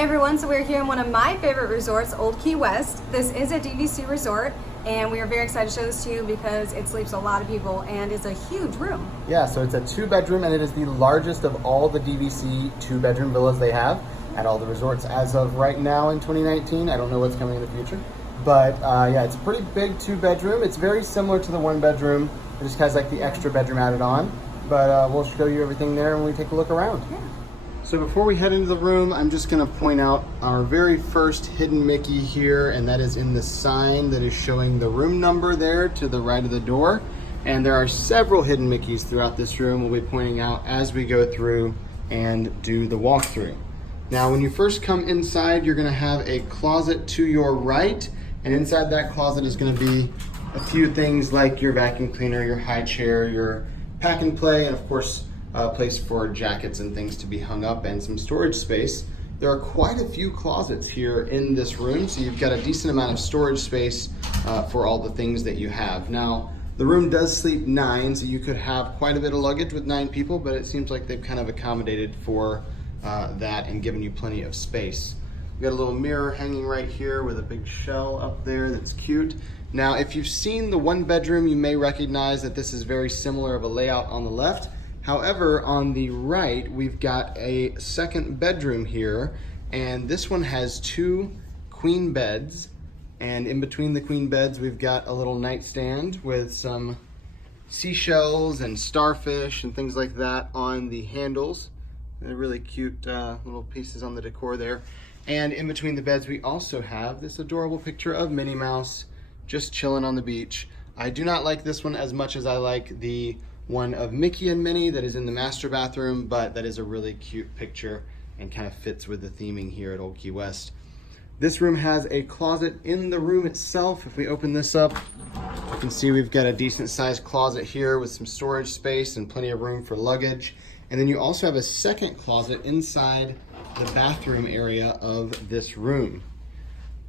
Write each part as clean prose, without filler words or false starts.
Hi everyone, so we're here in one of my favorite resorts, Old Key West. This is a DVC resort and we are very excited to show this to you because it sleeps a lot of people and it's a huge room. Yeah, so it's a 2-bedroom and it is the largest of all the DVC 2-bedroom villas they have at all the resorts as of right now in 2019. I don't know what's coming in the future, but yeah, it's a pretty big 2-bedroom. It's very similar to the 1-bedroom. It just has like the extra bedroom added on, but we'll show you everything there when we take a look around. Yeah. So before we head into the room, I'm just gonna point out our very first hidden Mickey here, and that is in the sign that is showing the room number there to the right of the door. And there are several hidden Mickeys throughout this room we'll be pointing out as we go through and do the walkthrough. Now, when you first come inside, you're gonna have a closet to your right, and inside that closet is gonna be a few things like your vacuum cleaner, your high chair, your pack and play, and of course, a place for jackets and things to be hung up and some storage space. There are quite a few closets here in this room, so you've got a decent amount of storage space for all the things that you have. Now, the room does sleep 9, so you could have quite a bit of luggage with 9 people, but it seems like they've kind of accommodated for that and given you plenty of space. We've got a little mirror hanging right here with a big shell up there that's cute. Now, if you've seen the 1-bedroom, you may recognize that this is very similar of a layout on the left. However, on the right, we've got a 2nd bedroom here, and this one has 2 queen beds, and in between the queen beds, we've got a little nightstand with some seashells and starfish and things like that on the handles. They're really cute little pieces on the decor there. And in between the beds, we also have this adorable picture of Minnie Mouse just chilling on the beach. I do not like this one as much as I like the one of Mickey and Minnie that is in the master bathroom, but that is a really cute picture and kind of fits with the theming here at Old Key West. This room has a closet in the room itself. If we open this up, you can see we've got a decent sized closet here with some storage space and plenty of room for luggage. And then you also have a 2nd closet inside the bathroom area of this room.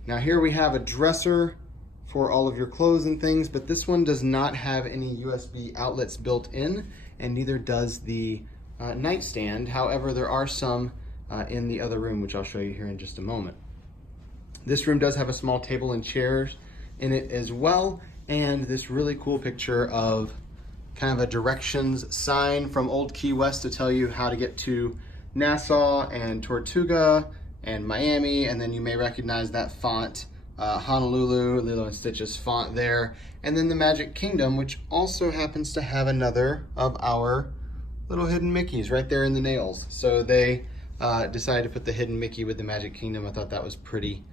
Now here we have a dresser for all of your clothes and things, but this one does not have any USB outlets built in, and neither does the nightstand. However, there are some in the other room, which I'll show you here in just a moment. This room does have a small table and chairs in it as well, and this really cool picture of kind of a directions sign from Old Key West to tell you how to get to Nassau and Tortuga and Miami, and then you may recognize that font, Honolulu, Lilo and Stitch's font there, and then the Magic Kingdom, which also happens to have another of our little hidden Mickeys right there in the nails. So they decided to put the hidden Mickey with the Magic Kingdom. I thought that was pretty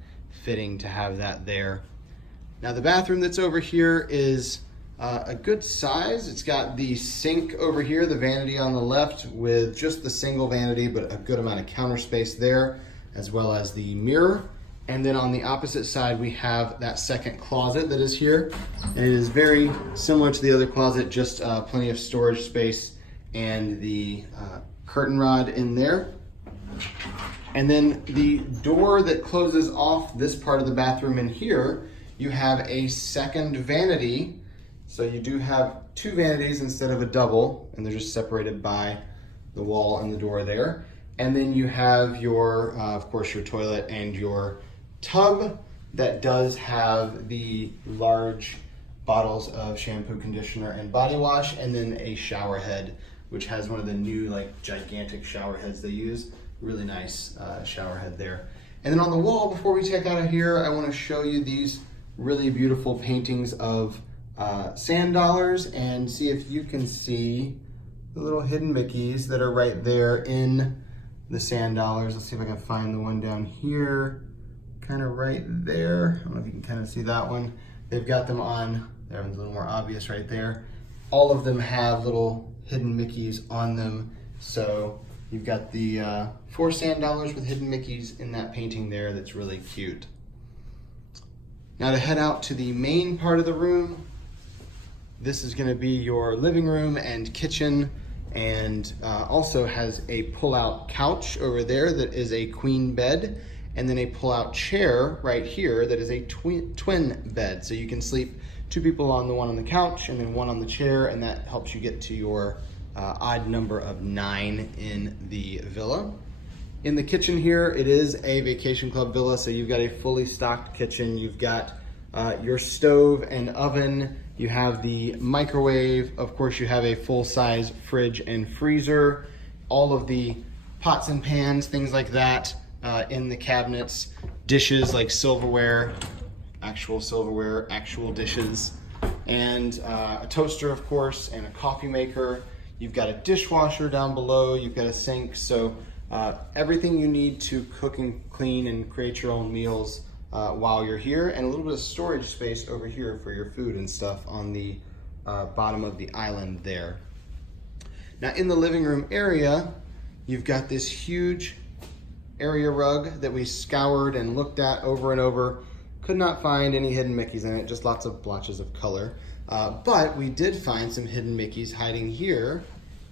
fitting to have that there. Now the bathroom that's over here is a good size. It's got the sink over here, the vanity on the left with just the single vanity, but a good amount of counter space there, as well as the mirror. And then on the opposite side, we have that 2nd closet that is here. And it is very similar to the other closet, just plenty of storage space and the curtain rod in there. And then the door that closes off this part of the bathroom in here, you have a 2nd vanity. So you do have 2 vanities instead of a double, and they're just separated by the wall and the door there. And then you have your, of course, your toilet and your tub that does have the large bottles of shampoo, conditioner, and body wash, and then a shower head, which has one of the new like gigantic shower heads they use. Really nice shower head there. And then on the wall, before we check out of here, I want to show you these really beautiful paintings of sand dollars and see if you can see the little hidden Mickeys that are right there in the sand dollars. Let's see if I can find the one down here. Kind of right there. I don't know if you can kind of see that one. They've got them on, that one's a little more obvious right there. All of them have little hidden Mickeys on them. So you've got the 4 sand dollars with hidden Mickeys in that painting there. That's really cute. Now to head out to the main part of the room, this is gonna be your living room and kitchen, and also has a pull-out couch over there that is a queen bed, and then a pull-out chair right here that is a twin bed. So you can sleep 2 people on the one on the couch and then 1 on the chair, and that helps you get to your odd number of 9 in the villa. In the kitchen here, it is a Vacation Club villa, so you've got a fully stocked kitchen. You've got your stove and oven. You have the microwave. Of course, you have a full-size fridge and freezer. All of the pots and pans, things like that in the cabinets. Dishes like silverware, actual dishes. And a toaster, of course, and a coffee maker. You've got a dishwasher down below. You've got a sink. So everything you need to cook and clean and create your own meals while you're here, and a little bit of storage space over here for your food and stuff on the bottom of the island there. Now in the living room area, you've got this huge area rug that we scoured and looked at over and over. Could not find any hidden Mickeys in it, just lots of blotches of color. But we did find some hidden Mickeys hiding here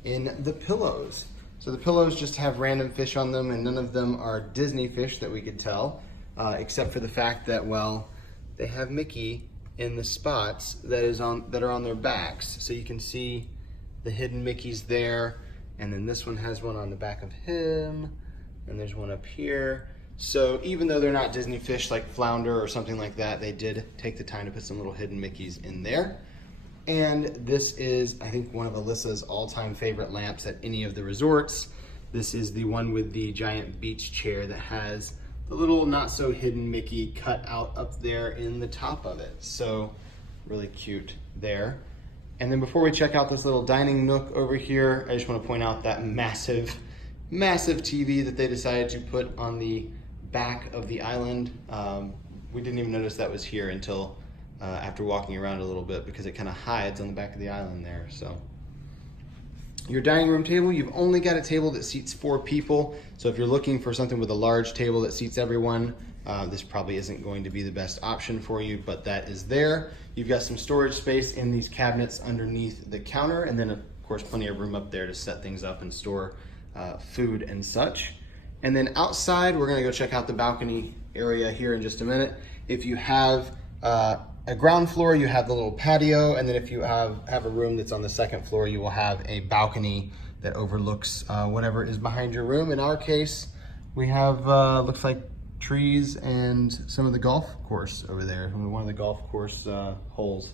in the pillows. So the pillows just have random fish on them, and none of them are Disney fish that we could tell, except for the fact that, well, they have Mickey in the spots that are on their backs. So you can see the hidden Mickeys there, and then this one has one on the back of him, and there's one up here. So even though they're not Disney fish like flounder or something like that, they did take the time to put some little hidden Mickeys in there. And this is, I think, one of Alyssa's all-time favorite lamps at any of the resorts. This is the one with the giant beach chair that has the little not-so-hidden Mickey cut out up there in the top of it. So really cute there. And then before we check out this little dining nook over here, I just want to point out that massive TV that they decided to put on the back of the island. We didn't even notice that was here until after walking around a little bit, because it kind of hides on the back of the island there. So your dining room table, you've only got a table that seats 4 people. So if you're looking for something with a large table that seats everyone, this probably isn't going to be the best option for you, but that is there. You've got some storage space in these cabinets underneath the counter, and then of course plenty of room up there to set things up and store food and such. And then outside, we're gonna go check out the balcony area here in just a minute. If you have a ground floor, you have the little patio, and then if you have a room that's on the second floor, you will have a balcony that overlooks whatever is behind your room. In our case, we have, looks like trees and some of the golf course over there, one of the golf course holes.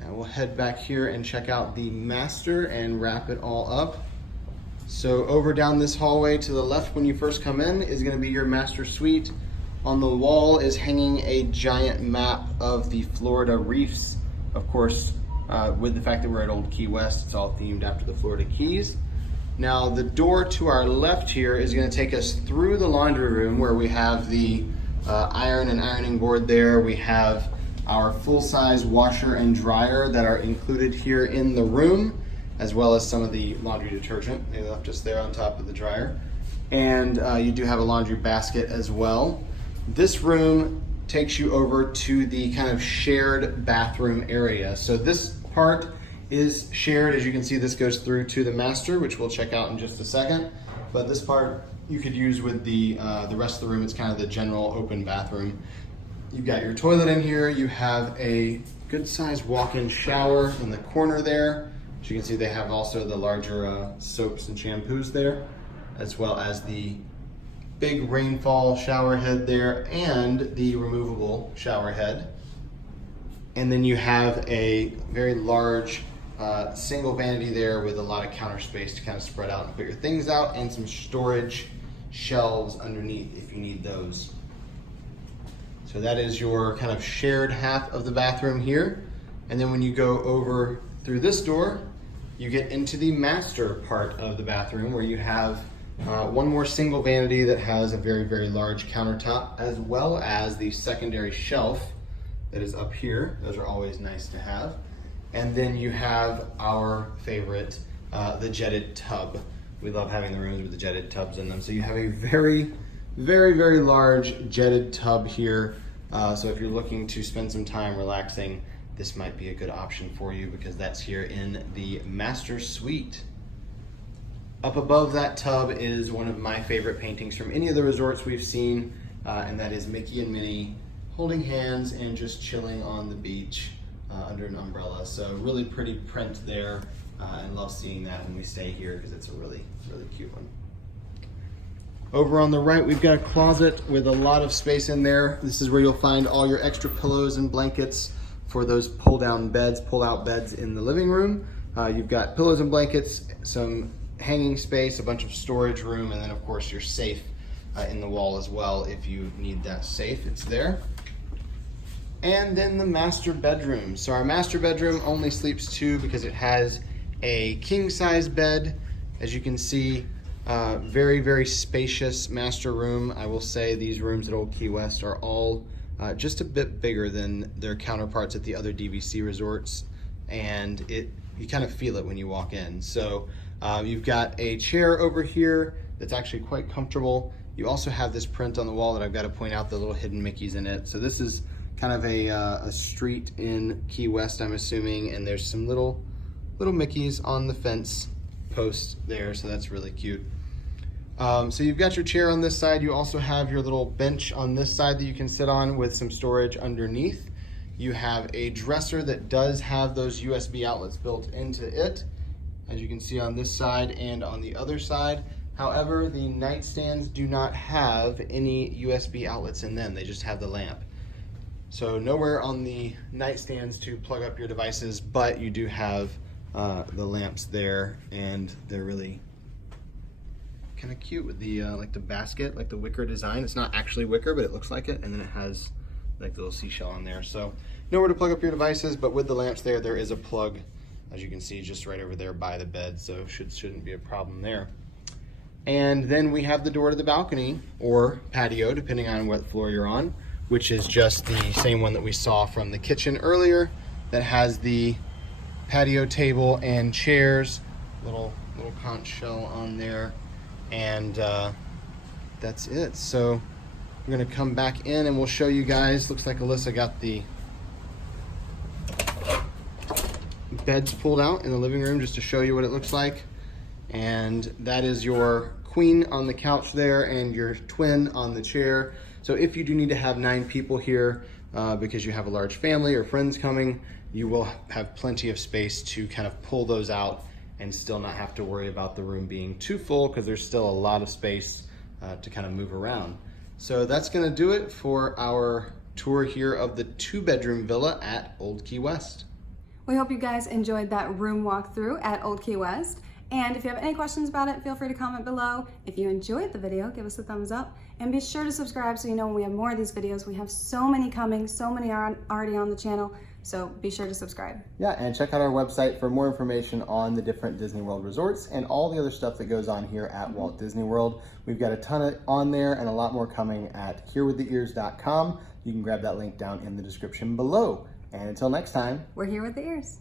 Now we'll head back here and check out the master and wrap it all up. So over down this hallway to the left when you first come in is going to be your master suite. On the wall is hanging a giant map of the Florida Reefs. Of course, with the fact that we're at Old Key West, it's all themed after the Florida Keys. Now the door to our left here is going to take us through the laundry room, where we have the iron and ironing board there. We have our full-size washer and dryer that are included here in the room, as well as some of the laundry detergent. They left us there on top of the dryer. And you do have a laundry basket as well. This room takes you over to the kind of shared bathroom area. So this part is shared. As you can see, this goes through to the master, which we'll check out in just a second. But this part you could use with the rest of the room. It's kind of the general open bathroom. You've got your toilet in here. You have a good-sized walk-in shower in the corner there. As you can see, they have also the larger soaps and shampoos there, as well as the big rainfall shower head there and the removable shower head. And then you have a very large single vanity there with a lot of counter space to kind of spread out and put your things out, and some storage shelves underneath if you need those. So that is your kind of shared half of the bathroom here. And then when you go over through this door, you get into the master part of the bathroom, where you have one more single vanity that has a very, very large countertop, as well as the secondary shelf that is up here. Those are always nice to have. And then you have our favorite, the jetted tub. We love having the rooms with the jetted tubs in them. So you have a very, very, very large jetted tub here. So if you're looking to spend some time relaxing, this might be a good option for you, because that's here in the master suite. Up above that tub is one of my favorite paintings from any of the resorts we've seen, and that is Mickey and Minnie holding hands and just chilling on the beach under an umbrella. So really pretty print there and love seeing that when we stay here because it's a really, really cute one. Over on the right, we've got a closet with a lot of space in there. This is where you'll find all your extra pillows and blankets for those pull-out beds in the living room. You've got pillows and blankets, some hanging space, a bunch of storage room, and then of course your safe in the wall as well. If you need that safe, it's there. And then the master bedroom. So our master bedroom only sleeps two because it has a king size bed. As you can see, very, very spacious master room. I will say these rooms at Old Key West are all just a bit bigger than their counterparts at the other DVC resorts, and you kind of feel it when you walk in. So you've got a chair over here that's actually quite comfortable. You also have this print on the wall that I've got to point out, the little hidden Mickeys in it. So this is kind of a street in Key West, I'm assuming, and there's some little Mickeys on the fence post there, so that's really cute. So you've got your chair on this side. You also have your little bench on this side that you can sit on with some storage underneath. You have a dresser that does have those USB outlets built into it, as you can see on this side and on the other side. However, the nightstands do not have any USB outlets in them. They just have the lamp. So nowhere on the nightstands to plug up your devices, but you do have the lamps there, and they're really kind of cute with the like the basket, like the wicker design. It's not actually wicker, but it looks like it, and then it has like the little seashell on there. So nowhere to plug up your devices, but with the lamps there is a plug, as you can see, just right over there by the bed, so shouldn't be a problem there. And then we have the door to the balcony, or patio, depending on what floor you're on, which is just the same one that we saw from the kitchen earlier, that has the patio table and chairs, little conch shell on there, and that's it. So we're gonna come back in and we'll show you guys. Looks like Alyssa got the beds pulled out in the living room just to show you what it looks like. And that is your queen on the couch there and your twin on the chair. So if you do need to have 9 people here because you have a large family or friends coming, you will have plenty of space to kind of pull those out and still not have to worry about the room being too full, because there's still a lot of space to kind of move around. So that's gonna do it for our tour here of the 2-bedroom villa at Old Key West. We hope you guys enjoyed that room walkthrough at Old Key West. And if you have any questions about it, feel free to comment below. If you enjoyed the video, give us a thumbs up, and be sure to subscribe so you know when we have more of these videos. We have so many coming, so many are already on the channel, so be sure to subscribe. Yeah, and check out our website for more information on the different Disney World resorts and all the other stuff that goes on here at Walt Disney World. We've got a ton on there and a lot more coming at herewiththeears.com. You can grab that link down in the description below. And until next time, We're here with the ears.